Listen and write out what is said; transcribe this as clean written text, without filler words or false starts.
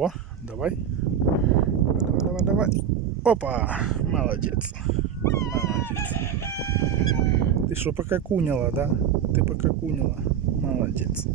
О, давай. Давай. Опа! Молодец. Молодец. Ты что, покакунила, да? Ты покакунила. Молодец.